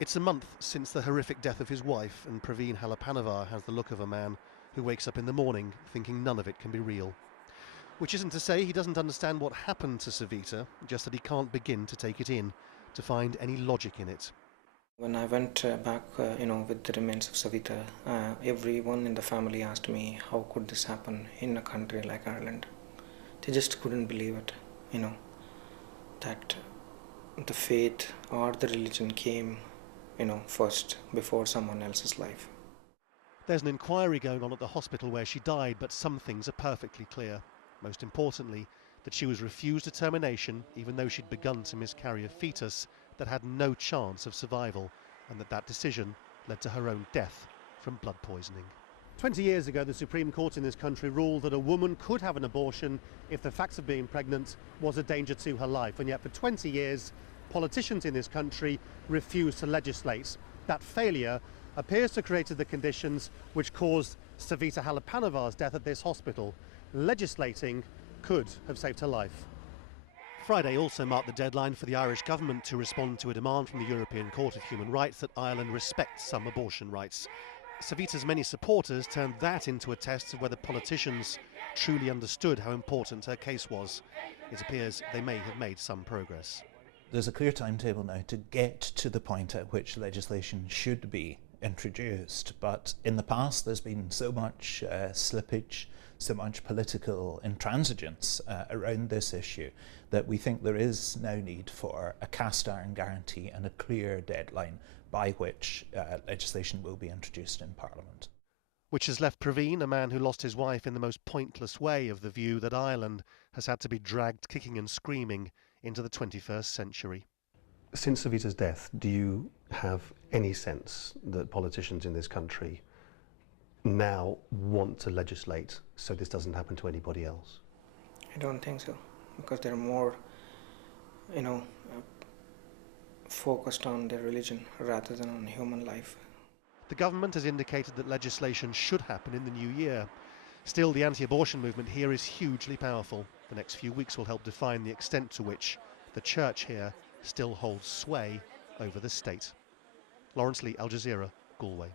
It's a month since the horrific death of his wife, and Praveen Halappanavar has the look of a man who wakes up in the morning thinking none of it can be real. Which isn't to say he doesn't understand what happened to Savita, just that he can't begin to take it in, to find any logic in it. When I went back, with the remains of Savita, everyone in the family asked me, how could this happen in a country like Ireland? They just couldn't believe it, that the faith or the religion came, first before someone else's life. There's an inquiry going on at the hospital where she died, but some things are perfectly clear. Most importantly, that she was refused a termination even though she'd begun to miscarry a fetus that had no chance of survival, and that decision led to her own death from blood poisoning. 20 years ago, the Supreme Court in this country ruled that a woman could have an abortion if the fact of being pregnant was a danger to her life, and yet for 20 years, politicians in this country refused to legislate. That failure appears to have created the conditions which caused Savita Halappanavar's death at this hospital. Legislating could have saved her life. Friday also marked the deadline for the Irish government to respond to a demand from the European Court of Human Rights that Ireland respect some abortion rights. Savita's many supporters turned that into a test of whether politicians truly understood how important her case was. It appears they may have made some progress. There's a clear timetable now to get to the point at which legislation should be introduced, but in the past there's been so much slippage, so much political intransigence around this issue that we think there is now need for a cast iron guarantee and a clear deadline by which legislation will be introduced in Parliament. Which has left Praveen, a man who lost his wife in the most pointless way, of the view that Ireland has had to be dragged kicking and screaming into the 21st century. Since Savita's death, do you have any sense that politicians in this country now want to legislate so this doesn't happen to anybody else? I don't think so, because they're more, focused on their religion rather than on human life. The government has indicated that legislation should happen in the new year. Still, the anti-abortion movement here is hugely powerful. The next few weeks will help define the extent to which the church here still holds sway over the state. Lawrence Lee, Al Jazeera, Galway.